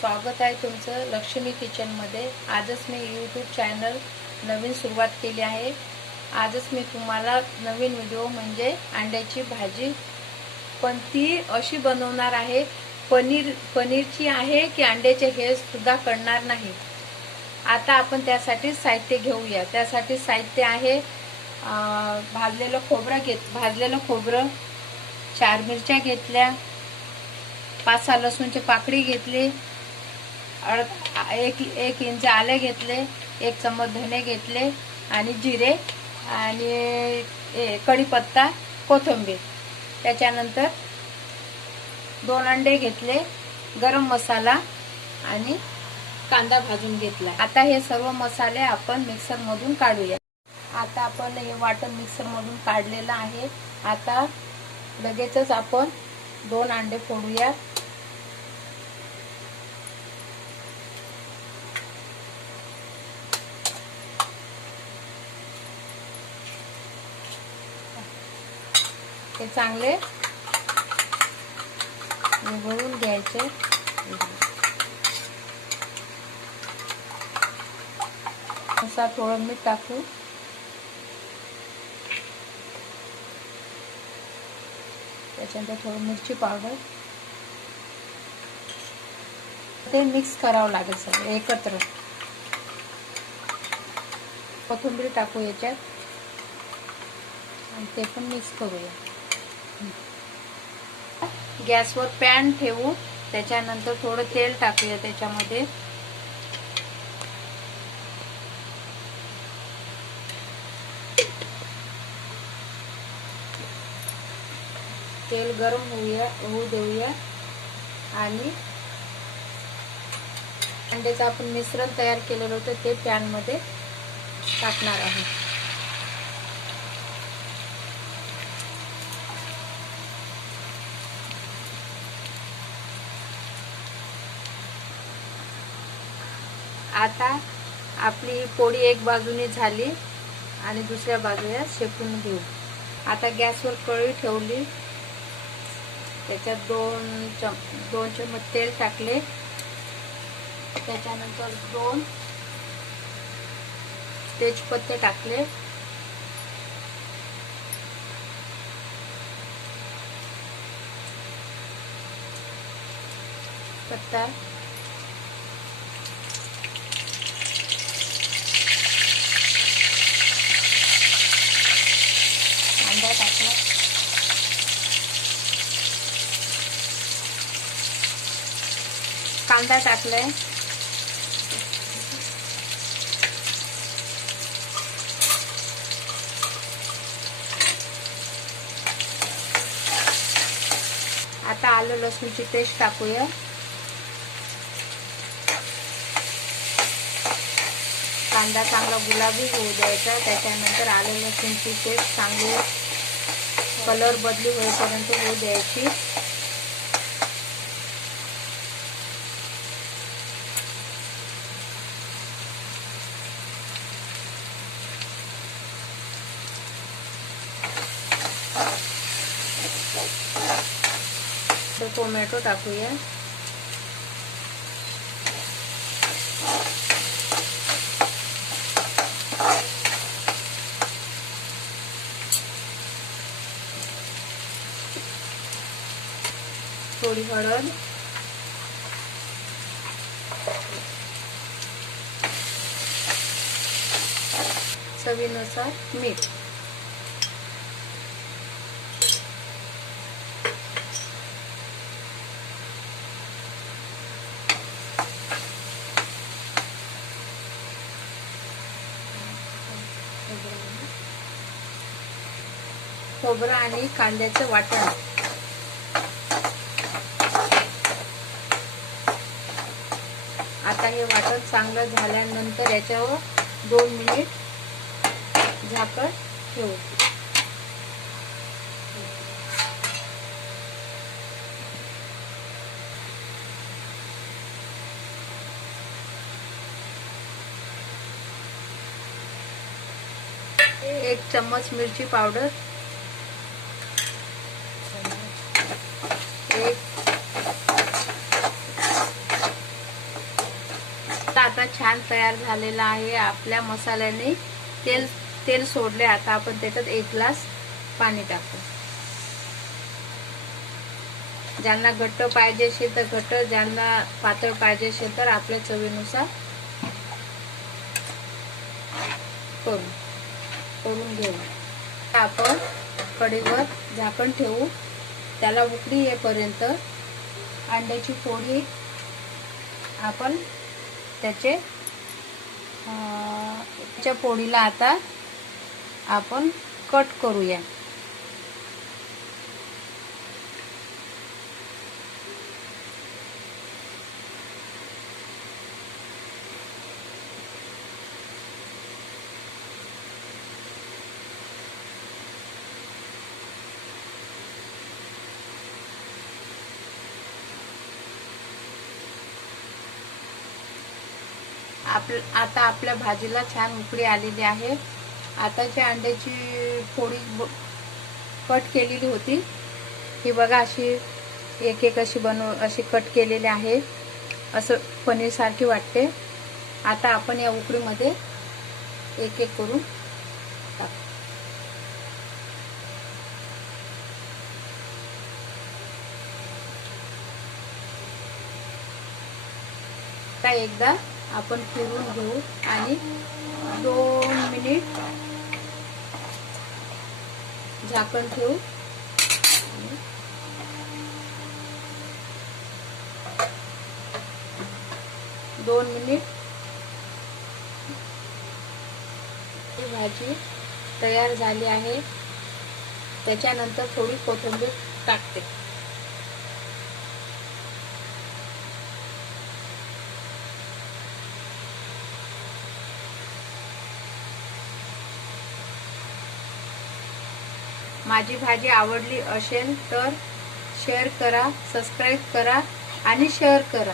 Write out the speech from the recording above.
स्वागत आहे तुमचं लक्ष्मी किचनमध्ये। आजच मी यूट्यूब चॅनल नवीन सुरुवात केली आहे। आजच मी तुम्हाला नवीन व्हिडिओ म्हणजे अंड्याची भाजी, पण ती अशी बनवणार आहे। पनीरची आहे की अंड्याचे हे सुद्धा करणार नाही। आता आपण त्यासाठी साहित्य घेऊया। त्यासाठी साहित्य आहे भाजलेलं खोबरं 4 मिरच्या घेतल्या, 5-6 लसूणची पाकळी घेतली, 1 इंच आले घेतले, 1 चम्मच धने घेतले आणि जिरे आणि कढीपत्ता, कोथिंबीर। त्याच्यानंतर 2 अंडे घेतले, गरम मसाला आणि कांदा भाजून घेतला। आता हे सर्व मसाले आपण मिक्सर मधून काढूया। आता आपण हे वाटण मिक्सर मधून काढलेलं आहे। आता लगेचच आपण 2 अंडे फोडूया। हे चांगले उघडून घ्यायचे। असा थोडं मीठ टाकू, त्याच्यानंतर थोडं मिरची पावडर, ते मिक्स करावं लागेल सगळं एकत्र। कोथिंबीर टाकू याच्यात आणि ते पण मिक्स करूया। गॅसवर पॅन ठेवू, त्याच्यानंतर थोडं तेल टाकूया त्याच्यामध्ये। तेल गरम होऊ देऊया आणि अंड्याचं आपण मिश्रण तयार केलेलं होतं ते पॅन मध्ये टाकणार आहे। आता आपली पोळी एक बाजूने झाली आणि दुसऱ्या बाजूला शेकून घेऊ। आता गॅसवर कढई ठेवली, त्याच्यात 2 चमच तेल टाकले, त्याच्यानंतर 2 तेजपत्ते टाकले, पत्ता, कांदा टाकला, कांदा टाकलाय, आता आलं लसूणची पेस्ट टाकूया। कांदा चांगला गुलाबी होऊ द्यायचा, त्याच्यानंतर आलं लसूणची पेस्ट चांगली कलर बदली होईपर्यंत होऊ द्यायची। टोमॅटो टाकूया, थोडी हळद, चवीनुसार मीठ, खोबरं आणि कांद्याचं वाटण। आता हे वाटण चांगलं झाल्यानंतर याच्यावर 2 मिनिट झाकण ठेवू। एक चम्मच मिरची पावडर, 1 आता छान तयार झालेला आहे. आपल्या मसाल्याने तेल सोडले. आता आपण त्याच्यात 1 ग्लास पाणी टाकू. ज्यांना घट्ट पाहिजे असेल तर घट्ट, ज्यांना पातळ पाहिजे असेल तर आपल्या चवीनुसार करून घेऊ. आपण कढईवर झाकण ठेवू. त्याला उकळी येईपर्यंत अंड्याची फोडी आपण त्याच्या फोडीला आता आपण कट करूया. आता आपल्या भाजीला छान उकळी आलेली आहे. आता जी अंड्याची फोडी कट केलेली होती ही बघा, अशी एक अशी कट केलेली आहे. असं पनीर सारखी वाटते. आता आपण या उकळीमध्ये एक करून टाकू. आता एकदा आपण फिरून घेऊ आणि 2 मिनिट झाकण ठेवू. 2 मिनिट ही भाजी तयार झाली आहे. त्याच्यानंतर थोडी कोथिंबीर टाकते. माझी भाजी आवडली असेल तर शेअर करा, सबस्क्राईब करा आणि शेअर करा.